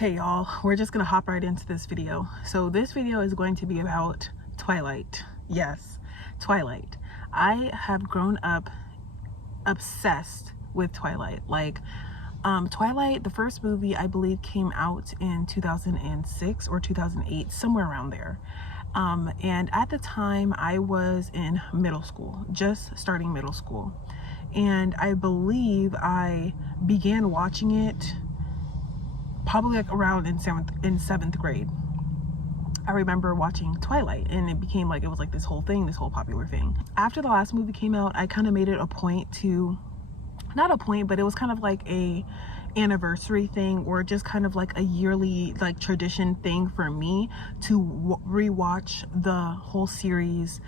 Okay, y'all, we're just gonna hop right into this video. So this video is going to be about Twilight. Yes, Twilight. I have grown up obsessed with Twilight. Twilight, the first movie I believe came out in 2006 or 2008, somewhere around there. And at the time I was in middle school, just starting middle school. And I believe I began watching it probably like around in seventh grade. I remember watching Twilight, and it became like, it was like this whole thing, this whole popular thing. After the last movie came out, I kind of made it a point to, not a point, but it was kind of like a anniversary thing, or just kind of like a yearly like tradition thing for me to rewatch the whole series.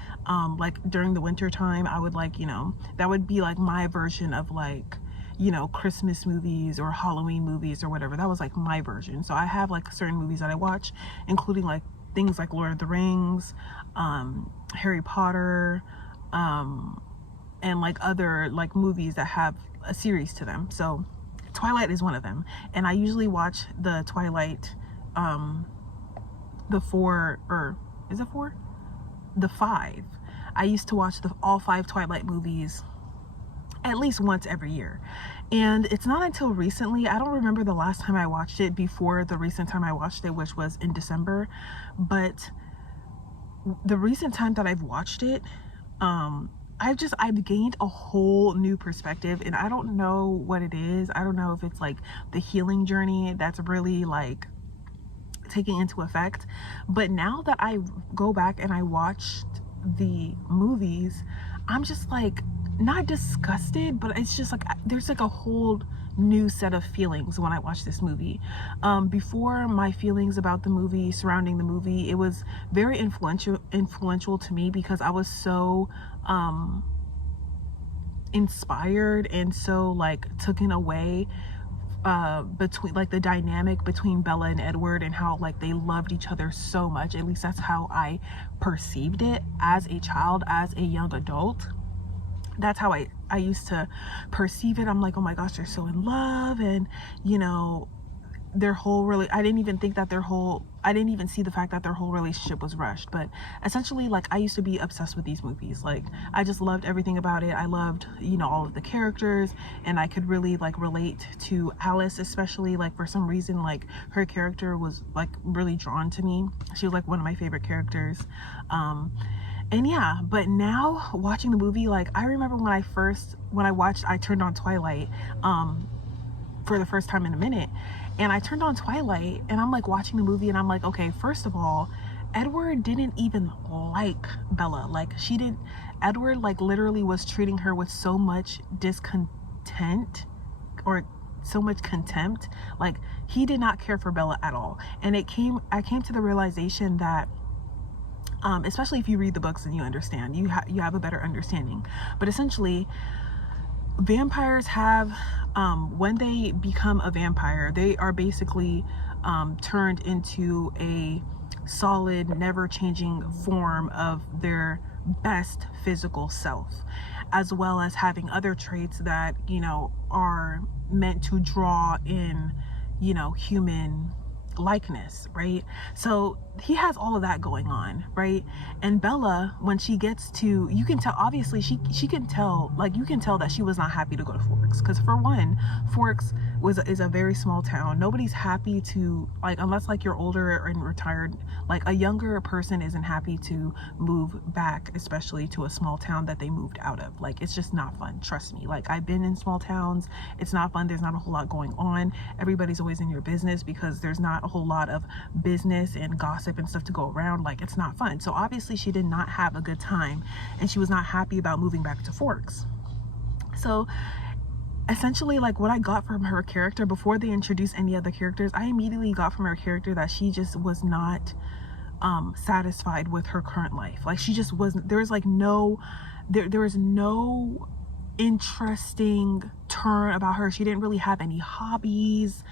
Like during the winter time, I would like, that would be like my version of like, Christmas movies or Halloween movies or whatever. That was like my version. So I have like certain movies that I watch, including like things like Lord of the Rings, Harry Potter, and like other like movies that have a series to them. So Twilight is one of them, and I usually watch the Twilight, the four, or is it four? The five. I used to watch all five Twilight movies at least once every year. And it's not until recently, I don't remember the last time I watched it before the recent time I watched it, which was in December, but the recent time that I've watched it, I've gained a whole new perspective, and I don't know what it is. I don't know if it's like the healing journey that's really like taking into effect, but now that I go back and I watched the movies, I'm just like, not disgusted, but it's just like there's like a whole new set of feelings when I watch this movie. Before, my feelings about the movie, surrounding the movie, it was very influential to me because I was so inspired and so like taken away between like the dynamic between Bella and Edward, and how like they loved each other so much. At least that's how I perceived it as a child, as a young adult. That's how I used to perceive it. I'm like, oh my gosh, they're so in love, and their whole I didn't even see the fact that their whole relationship was rushed. But essentially, like, I used to be obsessed with these movies. Like, I just loved everything about it. I loved, all of the characters, and I could really like relate to Alice, especially. Like, for some reason, like, her character was like really drawn to me. She was like one of my favorite characters. And yeah, but now watching the movie, like, I remember when I turned on Twilight for the first time in a minute, and I turned on Twilight and I'm like watching the movie, and I'm like, okay, first of all, Edward didn't even like Bella. Like, Edward like literally was treating her with so much discontent, or so much contempt. Like, he did not care for Bella at all. And I came to the realization that especially if you read the books and you understand, you have a better understanding. But essentially, vampires have, when they become a vampire, they are basically turned into a solid, never-changing form of their best physical self, as well as having other traits that are meant to draw in human likeness, right? So he has all of that going on, right? And Bella, when she gets to, you can tell, obviously she can tell, like, you can tell that she was not happy to go to Forks, because for one, Forks is a very small town. Nobody's happy to, like, unless like you're older and retired, like a younger person isn't happy to move back, especially to a small town that they moved out of. Like, it's just not fun, trust me. Like, I've been in small towns, it's not fun. There's not a whole lot going on. Everybody's always in your business because there's not a whole lot of business and gossip and stuff to go around. Like, it's not fun. So obviously she did not have a good time, and she was not happy about moving back to Forks. So essentially, like, what I got from her character before they introduced any other characters, I immediately got from her character that she just was not satisfied with her current life. Like, she just wasn't, there was no interesting turn about her. She didn't really have any hobbies.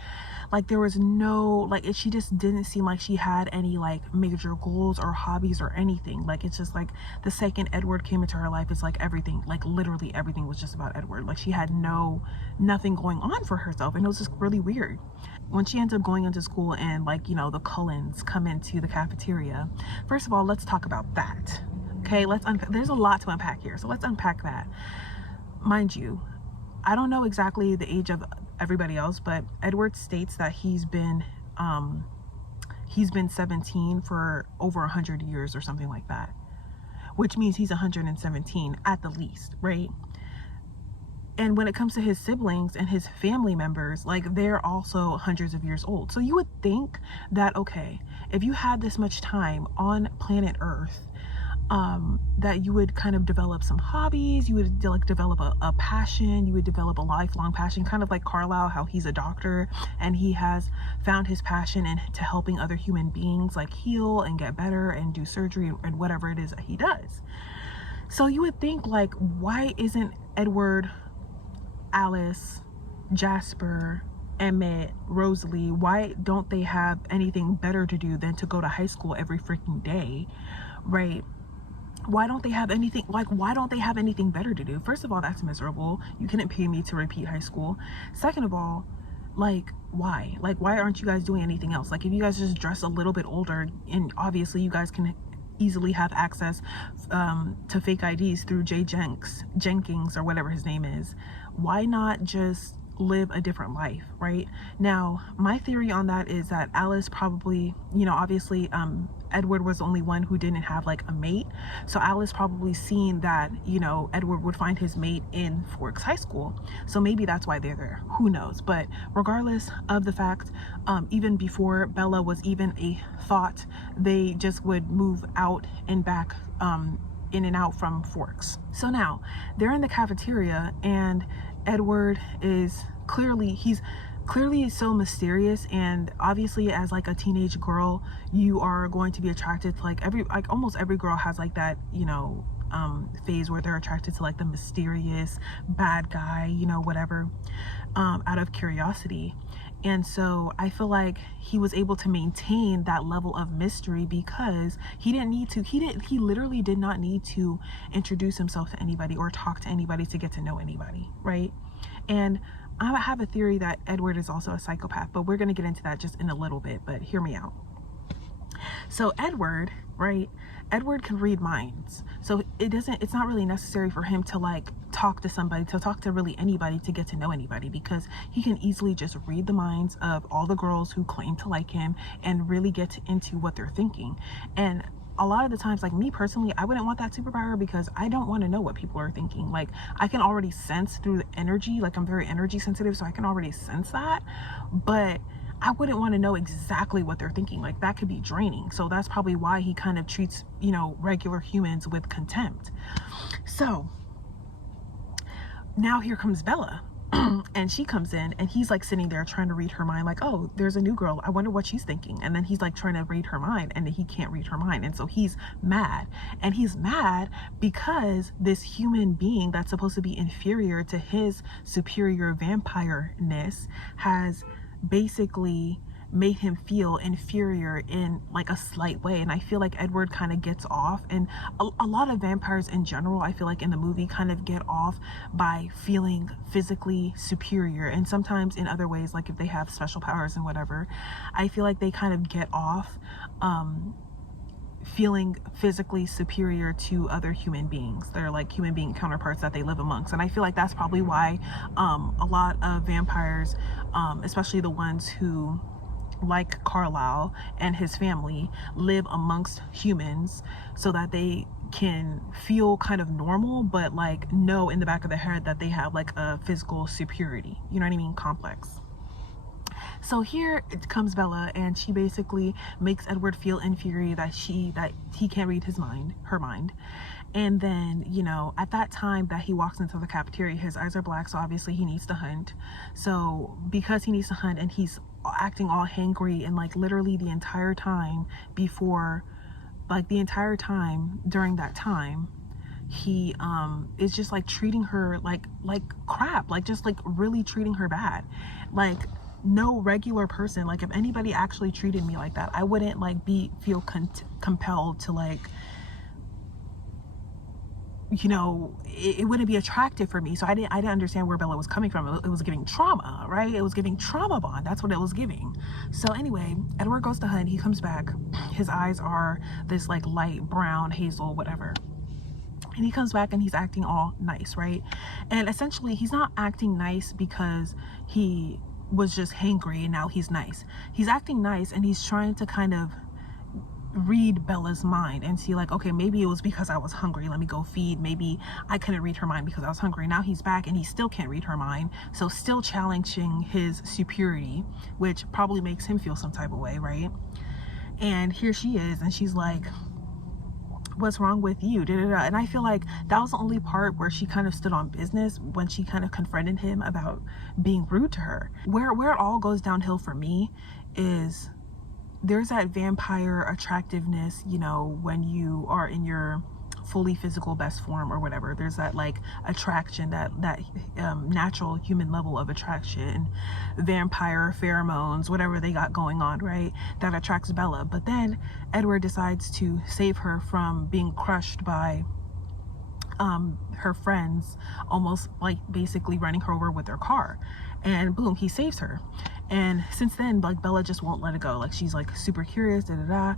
Like there was no, like she just didn't seem like she had any like major goals or hobbies or anything. Like it's just like the second Edward came into her life, it's like everything, like literally everything was just about Edward. Like she had nothing going on for herself, and it was just really weird. When she ends up going into school and like, you know, the Cullens come into the cafeteria, first of all, let's talk about that. Okay, there's a lot to unpack here, so let's unpack that. Mind you, I don't know exactly the age of everybody else, but Edward states that he's been 17 for over 100 years or something like that, which means he's 117 at the least, right? And when it comes to his siblings and his family members, like they're also hundreds of years old. So you would think that, okay, if you had this much time on planet Earth, that you would kind of develop some hobbies, you would like develop a passion, you would develop a lifelong passion, kind of like Carlisle, how he's a doctor and he has found his passion into helping other human beings like heal and get better and do surgery and whatever it is that he does. So you would think like, why isn't Edward, Alice, Jasper, Emmett, Rosalie, why don't they have anything better to do than to go to high school every freaking day, right? Why don't they have anything, like why don't they have anything better to do? First of all, that's miserable. You couldn't pay me to repeat high school. Second of all, like why aren't you guys doing anything else? Like if you guys just dress a little bit older, and obviously you guys can easily have access to fake IDs through Jenkins or whatever his name is, why not just live a different life, right? Now, my theory on that is that Alice probably, you know, obviously Edward was the only one who didn't have like a mate. So Alice probably seen that, you know, Edward would find his mate in Forks High School. So maybe that's why they're there. Who knows? But regardless of the fact, even before Bella was even a thought, they just would move out and back in and out from Forks. So now they're in the cafeteria and Edward is clearly so mysterious, and obviously as like a teenage girl you are going to be attracted to like almost every girl has like that, you know, phase where they're attracted to like the mysterious bad guy, you know, whatever, out of curiosity. And so I feel like he was able to maintain that level of mystery because he literally did not need to introduce himself to anybody or talk to anybody to get to know anybody, right? And I have a theory that Edward is also a psychopath, but we're going to get into that just in a little bit, but hear me out. So Edward, right? Edward can read minds. So it's not really necessary for him to like talk to somebody, to talk to really anybody to get to know anybody, because he can easily just read the minds of all the girls who claim to like him and really get into what they're thinking. And a lot of the times, like me personally, I wouldn't want that superpower because I don't want to know what people are thinking. Like I can already sense through the energy, like I'm very energy sensitive, so I can already sense that, but I wouldn't want to know exactly what they're thinking. Like that could be draining. So that's probably why he kind of treats, you know, regular humans with contempt. So now here comes Bella. And she comes in and he's like sitting there trying to read her mind, like, oh, there's a new girl, I wonder what she's thinking. And then he's like trying to read her mind and he can't read her mind, and so he's mad. And he's mad because this human being that's supposed to be inferior to his superior vampire-ness has basically made him feel inferior in like a slight way. And I feel like Edward kind of gets off, and a lot of vampires in general, I feel like in the movie, kind of get off by feeling physically superior. And sometimes in other ways, like if they have special powers and whatever, I feel like they kind of get off feeling physically superior to other human beings. They're like human being counterparts that they live amongst. And I feel like that's probably why a lot of vampires, especially the ones who like Carlisle and his family, live amongst humans so that they can feel kind of normal, but like know in the back of their head that they have like a physical superiority, you know what I mean, complex. So here it comes Bella, and she basically makes Edward feel inferior that he can't read her mind. And then, you know, at that time that he walks into the cafeteria, his eyes are black, so obviously he needs to hunt. So because he needs to hunt, and he's acting all hangry, and like literally the entire time during that time, he is just like treating her like crap, like just like really treating her bad. Like no regular person, like if anybody actually treated me like that, I wouldn't like feel compelled to like, you know, it wouldn't be attractive for me. So I didn't understand where Bella was coming from. It was giving trauma, right? It was giving trauma bond. That's what it was giving. So anyway, Edward goes to hunt. He comes back. His eyes are this like light brown, hazel, whatever. And he comes back and he's acting all nice, right? And essentially he's not acting nice because he was just hangry and now he's nice. He's acting nice and he's trying to kind of read Bella's mind and see like, okay, maybe it was because I was hungry, let me go feed. Maybe I couldn't read her mind because I was hungry. Now he's back and he still can't read her mind, so still challenging his superiority, which probably makes him feel some type of way, right? And here she is and she's like, what's wrong with you? And I feel like that was the only part where she kind of stood on business, when she kind of confronted him about being rude to her. Where it all goes downhill for me is there's that vampire attractiveness, you know, when you are in your fully physical best form or whatever. There's that like attraction, that natural human level of attraction, vampire pheromones, whatever they got going on, right? That attracts Bella. But then Edward decides to save her from being crushed by her friends, almost like basically running her over with their car, and boom, he saves her. And since then, like, Bella just won't let it go. Like, she's like super curious, this, that,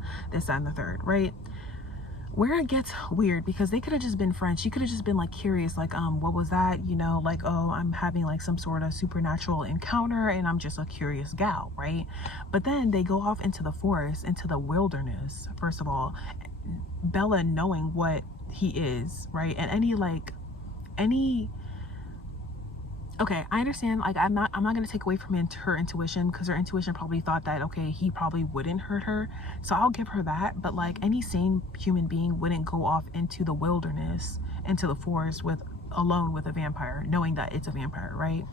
and the third, right? Where it gets weird, because they could have just been friends. She could have just been like curious, like, what was that? You know, like, oh, I'm having like some sort of supernatural encounter and I'm just a curious gal, right? But then they go off into the forest, into the wilderness. First of all, Bella knowing what he is, right? And okay, I understand, like, I'm not gonna take away from her intuition, because her intuition probably thought that, okay, he probably wouldn't hurt her, so I'll give her that. But like, any sane human being wouldn't go off into the wilderness, into the forest alone with a vampire, knowing that it's a vampire, right?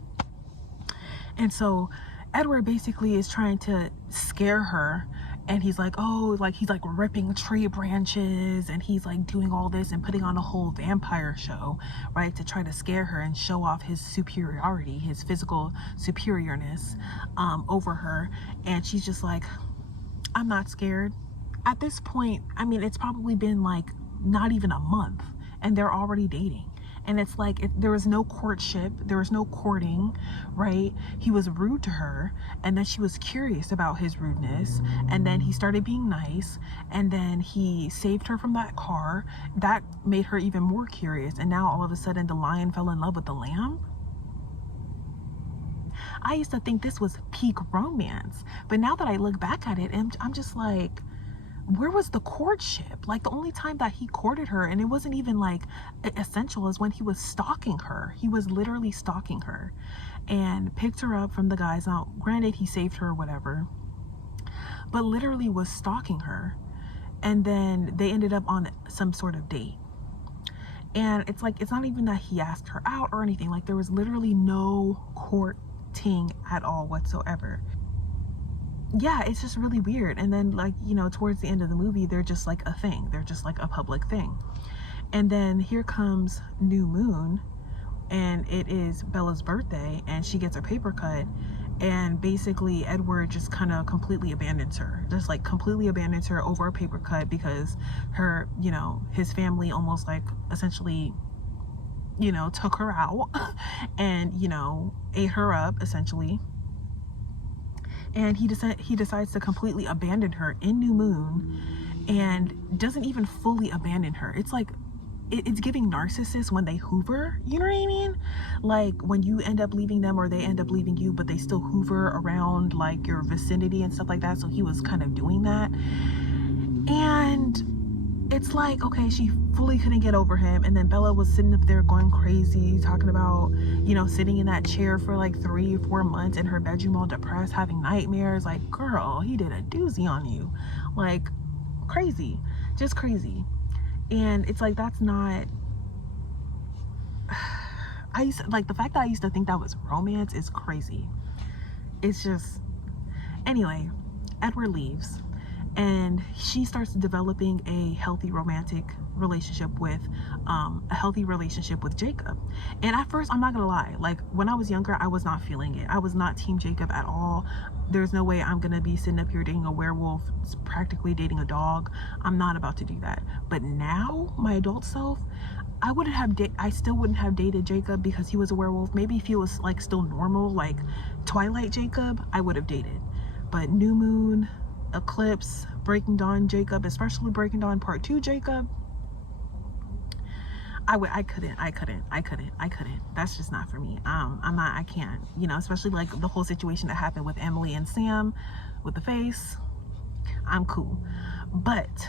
And so Edward basically is trying to scare her, and he's like, oh, like, he's like ripping tree branches, and he's like doing all this and putting on a whole vampire show, right, to try to scare her and show off his superiority, his physical superiorness over her. And she's just like, I'm not scared. At this point, I mean, it's probably been like not even a month and they're already dating. And it's like, there was no courtship, there was no courting, right? He was rude to her, and then she was curious about his rudeness, and then he started being nice, and then he saved her from that car. That made her even more curious, and now all of a sudden the lion fell in love with the lamb. I used to think this was peak romance, but now that I look back at it, I'm just like, where was the courtship? Like, the only time that he courted her, and it wasn't even like essential, is when he was stalking her. He was literally stalking her and picked her up from the guys. Now, granted, he saved her or whatever, but literally was stalking her. And then they ended up on some sort of date. And it's like, it's not even that he asked her out or anything. Like, there was literally no courting at all whatsoever. Yeah, it's just really weird. And then, like, you know, towards the end of the movie, they're just like a thing. They're just like a public thing. And then here comes New Moon, and it is Bella's birthday, and she gets her paper cut, and basically Edward just kind of completely abandons her. Just like completely abandons her over a paper cut, because her, you know, his family almost like essentially, you know, took her out and, you know, ate her up essentially. And he decides to completely abandon her in New Moon, and doesn't even fully abandon her. It's like, it's giving narcissists when they hoover, you know what I mean? Like, when you end up leaving them or they end up leaving you, but they still hoover around like your vicinity and stuff like that. So he was kind of doing that. And it's like, okay, she fully couldn't get over him. And then Bella was sitting up there going crazy, talking about, you know, sitting in that chair for like 3 or 4 months in her bedroom, all depressed, having nightmares. Like, girl, he did a doozy on you. Like, crazy, just crazy. And it's like, that's not, like, the fact that I used to think that was romance is crazy. It's just, anyway, Edward leaves. and she starts developing a healthy romantic relationship with Jacob. And at first, I'm not gonna lie, like when I was younger, I was not feeling it. I was not team Jacob at all. There's no way I'm gonna be sitting up here dating a werewolf, practically dating a dog. I'm not about to do that. But now, my adult self, I still wouldn't have dated Jacob because he was a werewolf. Maybe if he was like still normal, like Twilight Jacob, I would have dated. But New Moon, Eclipse, Breaking Dawn Jacob, especially Breaking Dawn Part 2 Jacob, I couldn't. That's just not for me. I can't, especially like the whole situation that happened with Emily and Sam with the face. I'm cool. But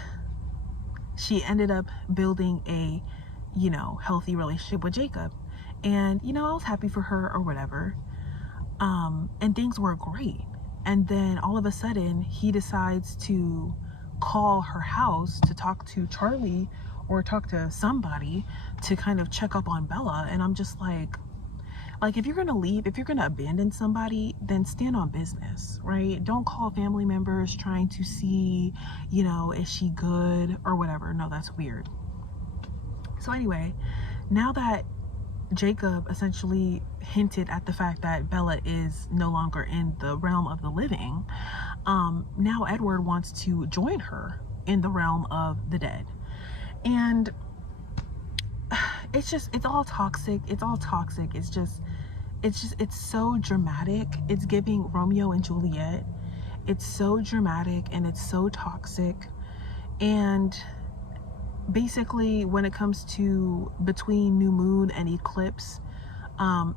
she ended up building a, healthy relationship with Jacob. And, I was happy for her or whatever. And things were great. And then all of a sudden, he decides to call her house to talk to Charlie or talk to somebody to kind of check up on Bella. And I'm just like, if you're gonna leave, if you're gonna abandon somebody, then stand on business, right? Don't call family members trying to see, is she good or whatever. No, that's weird. So anyway, now that Jacob essentially hinted at the fact that Bella is no longer in the realm of the living, now Edward wants to join her in the realm of the dead. And it's all toxic. It's so dramatic. It's giving Romeo and Juliet. It's so dramatic and it's so toxic. And basically, when it comes to between New Moon and Eclipse,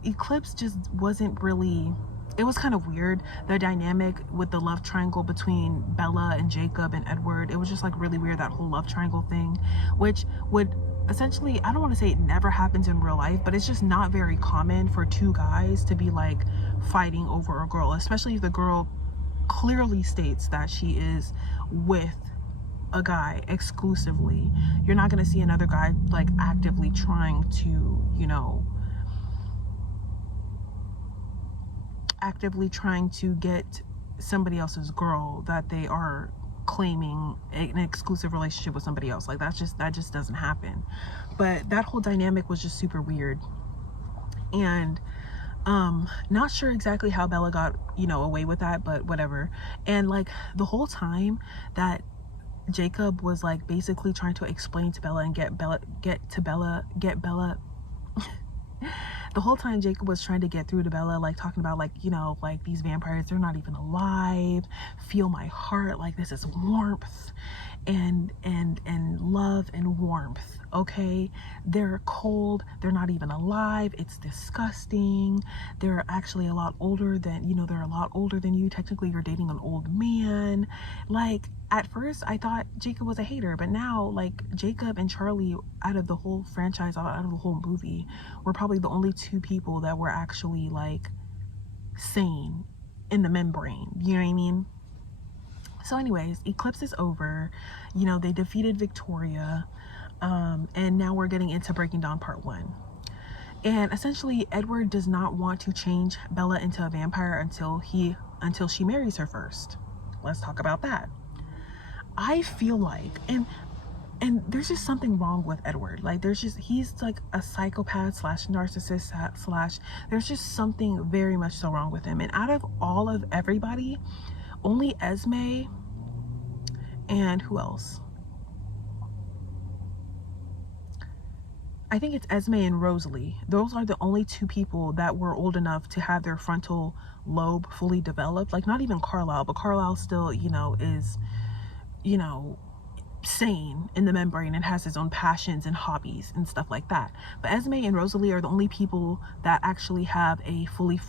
Eclipse just wasn't really, it was kind of weird. The dynamic with the love triangle between Bella and Jacob and Edward, it was just like really weird, that whole love triangle thing, which would essentially, I don't want to say it never happens in real life, but it's just not very common for two guys to be like fighting over a girl, especially if the girl clearly states that she is with a guy exclusively. You're not going to see another guy like actively trying to, get somebody else's girl that they are claiming an exclusive relationship with somebody else. Like that just doesn't happen. But that whole dynamic was just super weird. And not sure exactly how Bella got, away with that, but whatever. And like the whole time that Jacob was like basically trying to explain to Bella and get Bella the whole time Jacob was trying to get through to Bella, like talking about like, like these vampires, they're not even alive. Feel my heart, like this is warmth and love and warmth. Okay, they're cold, they're not even alive, it's disgusting. They're actually a lot older than you. Technically you're dating an old man. Like at first I thought Jacob was a hater, but now like Jacob and Charlie, out of the whole franchise, out of the whole movie, were probably the only two people that were actually like sane in the membrane, you know what I mean? So anyways, Eclipse is over, they defeated Victoria, and now we're getting into Breaking Dawn Part 1. And essentially Edward does not want to change Bella into a vampire until she marries her first. Let's talk about that. I feel like, and there's just something wrong with Edward. Like he's like a psychopath / narcissist / there's just something very much so wrong with him. And out of all of everybody, only Esme and who else? I think it's Esme and Rosalie. Those are the only two people that were old enough to have their frontal lobe fully developed. Like not even Carlisle, but Carlisle still, is, sane in the membrane and has his own passions and hobbies and stuff like that. But Esme and Rosalie are the only people that actually have a fully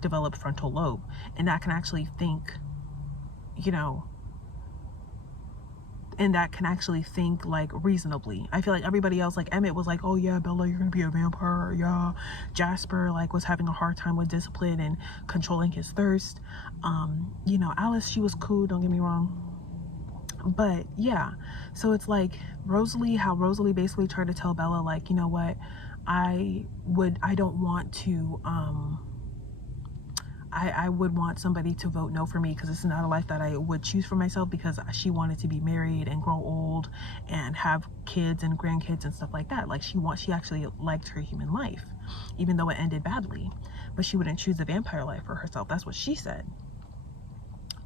developed frontal lobe and that can actually think, and that can actually think like reasonably. I feel like everybody else, like Emmett was like, oh yeah, Bella, you're gonna be a vampire, yeah. Jasper like was having a hard time with discipline and controlling his thirst. Alice, she was cool, don't get me wrong. But yeah, so it's like how Rosalie basically tried to tell Bella like, you know what, I don't want I would want somebody to vote no for me, because this is not a life that I would choose for myself, because she wanted to be married and grow old and have kids and grandkids and stuff like that. Like she actually liked her human life, even though it ended badly, but she wouldn't choose the vampire life for herself. That's what she said.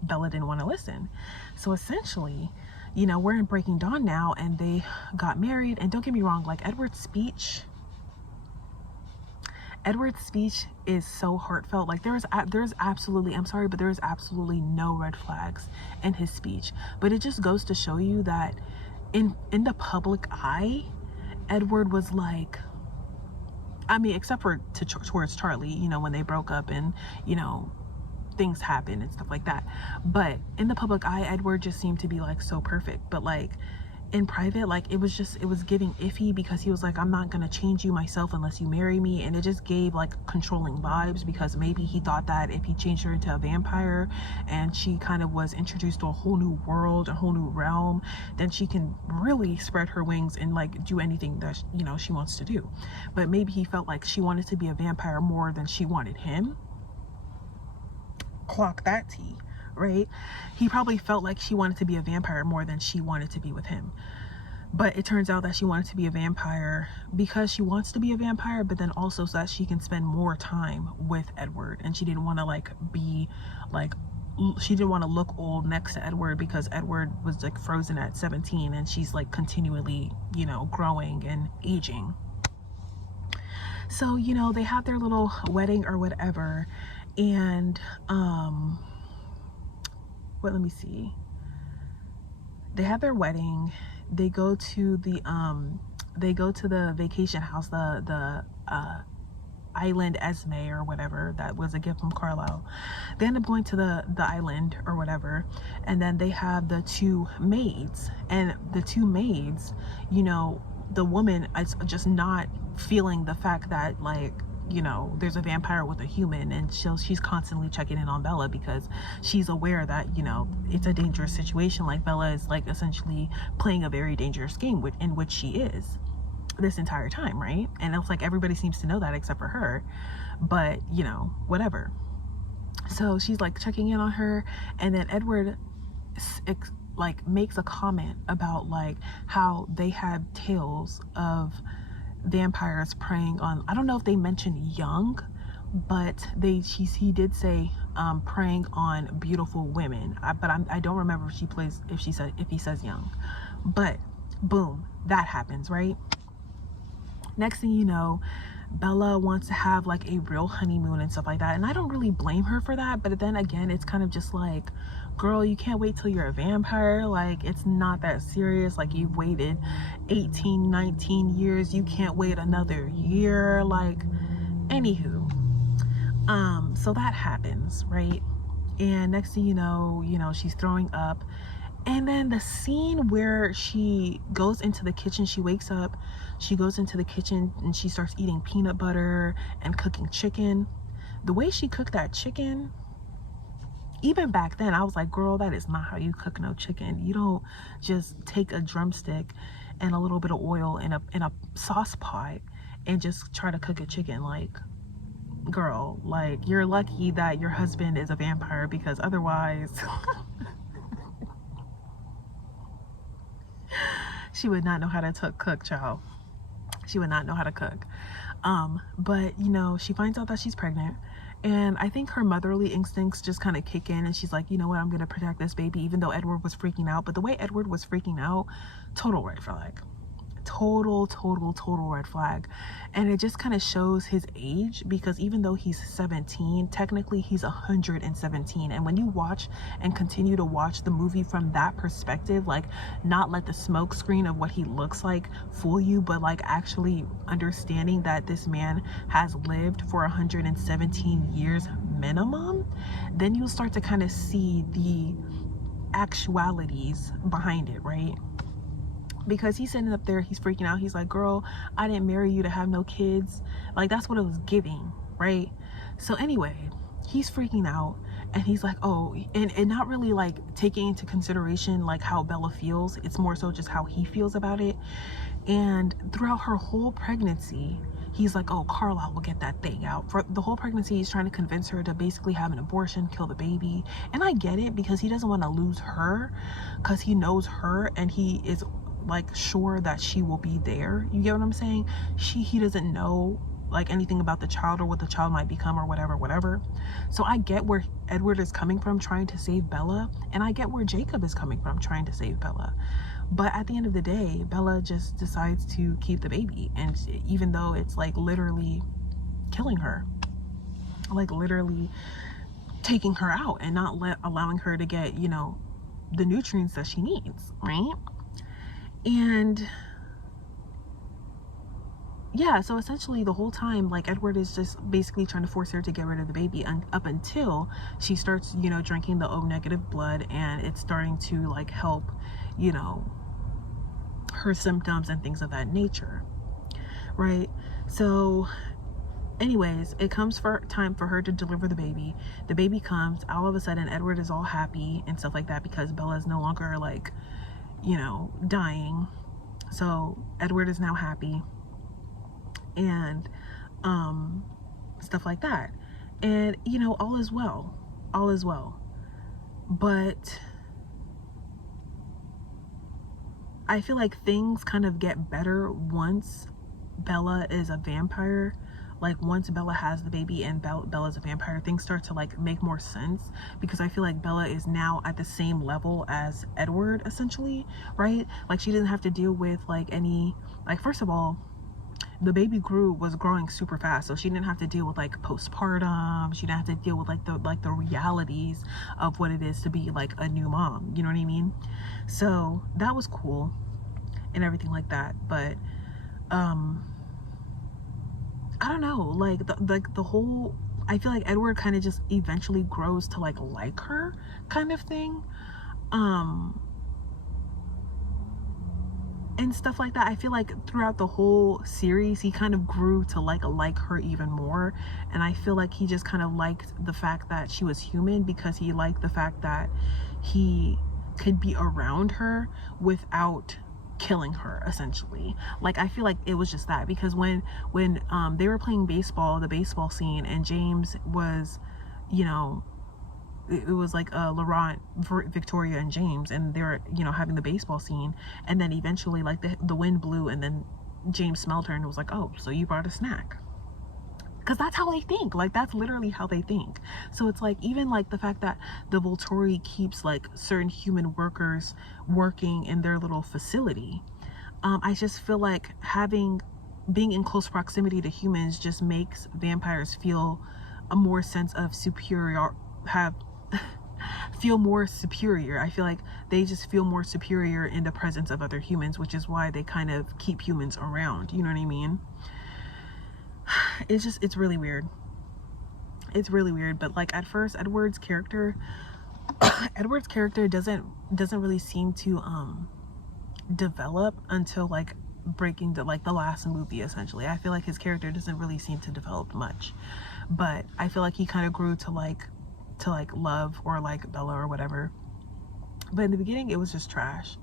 Bella didn't want to listen. So essentially, you know, we're in Breaking Dawn now, and they got married. And don't get me wrong, like Edward's speech is so heartfelt. Like there's absolutely, I'm sorry, but there is absolutely no red flags in his speech. But it just goes to show you that in the public eye, Edward was like, I mean, except for towards Charlie, you know, when they broke up and, you know, things happen and stuff like that. But in the public eye, Edward just seemed to be like so perfect. But like in private, like it was giving iffy, because he was like, I'm not gonna change you myself unless you marry me. And it just gave like controlling vibes, because maybe he thought that if he changed her into a vampire and she kind of was introduced to a whole new world, a whole new realm, then she can really spread her wings and like do anything that, you know, she wants to do. But maybe he felt like she wanted to be a vampire more than she wanted him. Clock that tea, right? He probably felt like she wanted to be a vampire more than she wanted to be with him. But it turns out that she wanted to be a vampire because she wants to be a vampire, but then also so that she can spend more time with Edward. And she didn't want to like be like, she didn't want to look old next to Edward, because Edward was like frozen at 17 and she's like continually, you know, growing and aging. So, you know, they have their little wedding or whatever. And let me see, they have their wedding. They go to the vacation house, the island Esme or whatever, that was a gift from Carlisle. They end up going to the island or whatever, and then they have the two maids, and the two maids, you know, the woman is just not feeling the fact that, like, you know, there's a vampire with a human, and she's constantly checking in on Bella, because she's aware that, you know, it's a dangerous situation. Like Bella is like essentially playing a very dangerous game, in which she is this entire time, right? And it's like everybody seems to know that except for her, but you know, whatever. So she's like checking in on her, and then Edward like makes a comment about like how they had tales of vampires preying on, I don't know if they mentioned young, but he did say preying on beautiful women. But I don't remember if he says young. But boom, that happens, right? Next thing you know, Bella wants to have like a real honeymoon and stuff like that, and I don't really blame her for that. But then again, it's kind of just like, girl, you can't wait till you're a vampire. Like, it's not that serious. Like, you've waited 18, 19 years, you can't wait another year. Like, anywho, so that happens, right? And next thing you know, she's throwing up. And then the scene where she goes into the kitchen, she wakes up, she goes into the kitchen and she starts eating peanut butter and cooking chicken. The way she cooked that chicken, even back then, I was like, girl, that is not how you cook no chicken. You don't just take a drumstick and a little bit of oil in a sauce pot and just try to cook a chicken. Like, girl, like, you're lucky that your husband is a vampire, because otherwise she would not know how to cook, child. She would not know how to cook. But she finds out that she's pregnant, and I think her motherly instincts just kind of kick in, and she's like, you know what, I'm gonna protect this baby, even though Edward was freaking out. But the way Edward was freaking out, total red flag. Total red flag. And it just kind of shows his age, because even though he's 17, technically he's 117. And when you watch and continue to watch the movie from that perspective, like, not let the smoke screen of what he looks like fool you, but like actually understanding that this man has lived for 117 years minimum, then you'll start to kind of see the actualities behind it, right? Because he's sitting up there, he's freaking out. He's like, girl, I didn't marry you to have no kids. Like, that's what it was giving, right? So anyway, he's freaking out, And he's like, oh, and not really like taking into consideration like how Bella feels. It's more so just how he feels about it. And throughout her whole pregnancy, he's like, oh, Carlisle will get that thing out. For the whole pregnancy, he's trying to convince her to basically have an abortion, kill the baby. And I get it, because he doesn't want to lose her, because he knows her and he is like sure that she will be there. You get what I'm saying? He doesn't know like anything about the child or what the child might become or whatever. So I get where Edward is coming from trying to save Bella, and I get where Jacob is coming from trying to save Bella. But at the end of the day, Bella just decides to keep the baby, and even though it's like literally killing her, like literally taking her out and not allowing her to get, you know, the nutrients that she needs, right? And yeah, so essentially the whole time, like, Edward is just basically trying to force her to get rid of the baby, and up until she starts, you know, drinking the O negative blood, and it's starting to like help, you know, her symptoms and things of that nature, right? So anyways, it comes for time for her to deliver the baby. The baby comes. All of a sudden, Edward is all happy and stuff like that, because Bella is no longer like, you know, dying. So Edward is now happy, and stuff like that. And, you know, all is well. All is well. But I feel like things kind of get better once Bella is a vampire. Like, once Bella has the baby and Bella's a vampire, things start to like make more sense, because I feel like Bella is now at the same level as Edward, essentially, right? Like, she didn't have to deal with like any, like, first of all, the baby was growing super fast, so she didn't have to deal with like postpartum. She didn't have to deal with like the realities of what it is to be like a new mom, you know what I mean? So that was cool and everything like that. But I don't know, like the whole, I feel like Edward kind of just eventually grows to like her kind of thing, and stuff like that. I feel like throughout the whole series, he kind of grew to like her even more. And I feel like he just kind of liked the fact that she was human, because he liked the fact that he could be around her without killing her, essentially. Like, I feel like it was just that, because when they were playing baseball, the baseball scene, and James was, you know, it was like Laurent, Victoria, and James, and they were, you know, having the baseball scene, and then eventually like the wind blew, and then James smelled her and was like, oh, so you brought a snack. Because that's how they think. Like, that's literally how they think. So it's like, even like the fact that the Volturi keeps like certain human workers working in their little facility, I just feel like being in close proximity to humans just makes vampires feel a more sense of feel more superior. I feel like they just feel more superior in the presence of other humans, which is why they kind of keep humans around, you know what I mean? It's really weird. It's really weird. But like, at first, Edward's character doesn't really seem to develop until like breaking the last movie, essentially. I feel like his character doesn't really seem to develop much, but I feel like he kind of grew to love or like Bella or whatever. But in the beginning, it was just trash.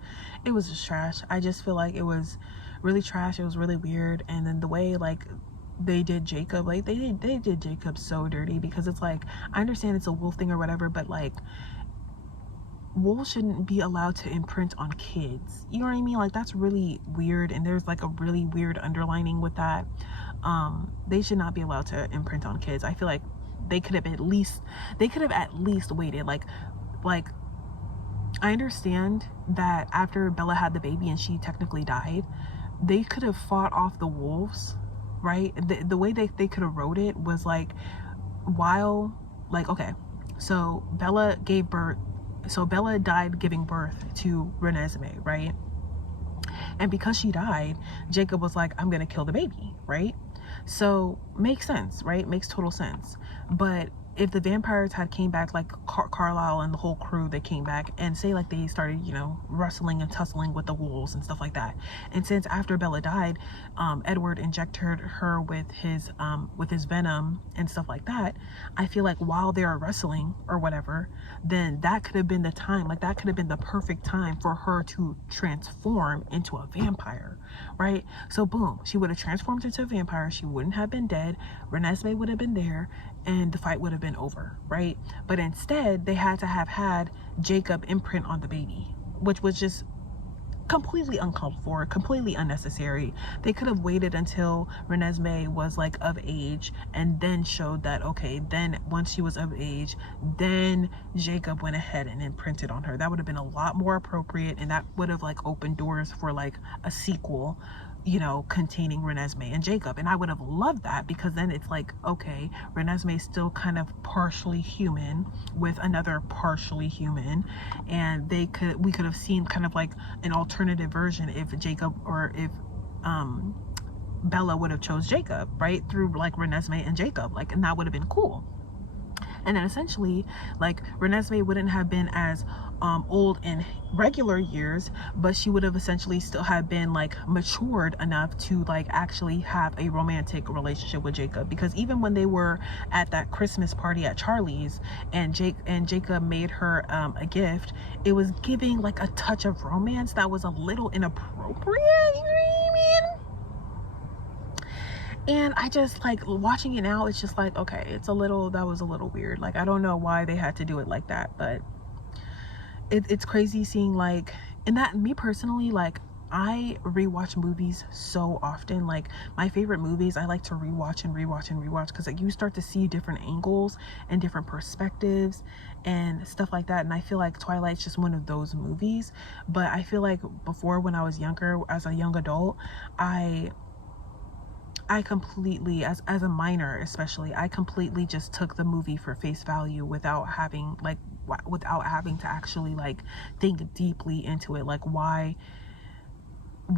It was just trash. I just feel like it was really trash. It was really weird. And then the way like they did Jacob, like they did Jacob so dirty, because it's like, I understand it's a wolf thing or whatever, but like, wolves shouldn't be allowed to imprint on kids, you know what I mean? Like, that's really weird, and there's like a really weird underlining with that. They should not be allowed to imprint on kids. I feel like they could have at least waited. Like I understand that after Bella had the baby and she technically died, they could have fought off the wolves, right? The way they could have wrote it was like, while like, okay, so Bella died giving birth to Renesmee, right? And because she died, Jacob was like, I'm gonna kill the baby, right? So makes sense, right? Makes total sense. But if the vampires had came back, like Carlisle and the whole crew, they came back, and say like they started, you know, wrestling and tussling with the wolves and stuff like that, and since after Bella died, Edward injected her with his venom and stuff like that, I feel like while they are wrestling or whatever, then that could have been the time, like that could have been the perfect time for her to transform into a vampire, right? So boom, she would have transformed into a vampire, she wouldn't have been dead, Renesmee would have been there, and the fight would have been over, right? But instead, they had to have had Jacob imprint on the baby, which was just completely uncalled for, completely unnecessary. They could have waited until Renesmee was like of age and then showed that, okay, then once she was of age, then Jacob went ahead and imprinted on her. That would have been a lot more appropriate, and that would have like opened doors for like a sequel, you know, containing Renesmee and Jacob. And I would have loved that, because then it's like, okay, Renesmee's still kind of partially human with another partially human, and we could have seen kind of like an alternative version if Jacob, or if Bella would have chose Jacob, right, through like Renesmee and Jacob, like, and that would have been cool. And then essentially, like, Renesmee wouldn't have been as old in regular years, but she would have essentially still have been like matured enough to like actually have a romantic relationship with Jacob. Because even when they were at that Christmas party at Charlie's, and Jacob made her a gift, it was giving like a touch of romance that was a little inappropriate, you know what I mean? And I just, like, watching it now, it's just like, okay, that was a little weird. Like, I don't know why they had to do it like that, but it's crazy seeing, like, and that, me personally, like, I rewatch movies so often. Like, my favorite movies, I like to rewatch and rewatch and rewatch, because like you start to see different angles and different perspectives and stuff like that. And I feel like Twilight's just one of those movies. But I feel like before, when I was younger, as a young adult, I completely, as a minor especially, I completely just took the movie for face value without having to actually like think deeply into it. Like, why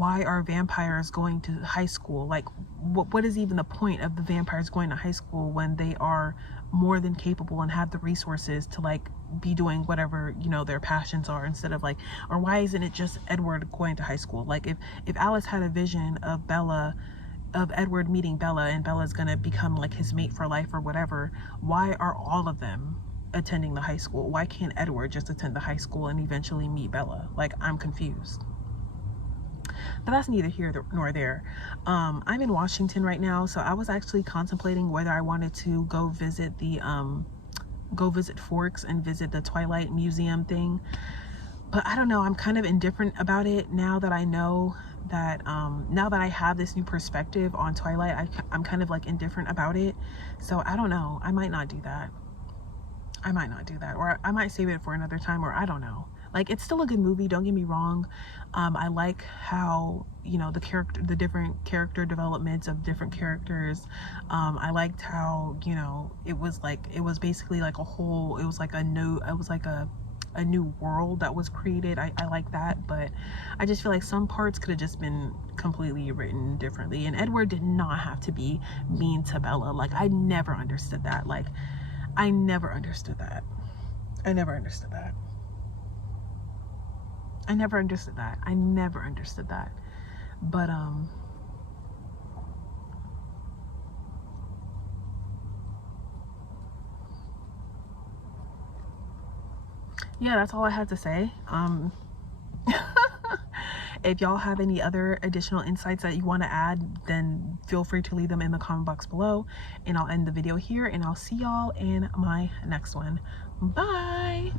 are vampires going to high school? Like, what is even the point of the vampires going to high school when they are more than capable and have the resources to like be doing whatever, you know, their passions are, instead of like, or why isn't it just Edward going to high school? Like, if Alice had a vision of Edward meeting Bella, and Bella's gonna become like his mate for life or whatever, why are all of them attending the high school? Why can't Edward just attend the high school and eventually meet Bella? Like, I'm confused. But that's neither here nor there. I'm in Washington right now, so I was actually contemplating whether I wanted to go visit Forks and visit the Twilight Museum thing. But I don't know, I'm kind of indifferent about it now that I know that now that I have this new perspective on Twilight. I'm kind of like indifferent about it. So I don't know, I might not do that. Or I might save it for another time, or I don't know. Like, it's still a good movie, don't get me wrong. I like how, you know, the different character developments of different characters. I liked how, you know, it was basically like a new world that was created. I like that, but I just feel like some parts could have just been completely written differently. And Edward did not have to be mean to Bella. Like, I never understood that. Like, I never understood that. But yeah, that's all I had to say. If y'all have any other additional insights that you want to add, then feel free to leave them in the comment box below, and I'll end the video here, and I'll see y'all in my next one. Bye.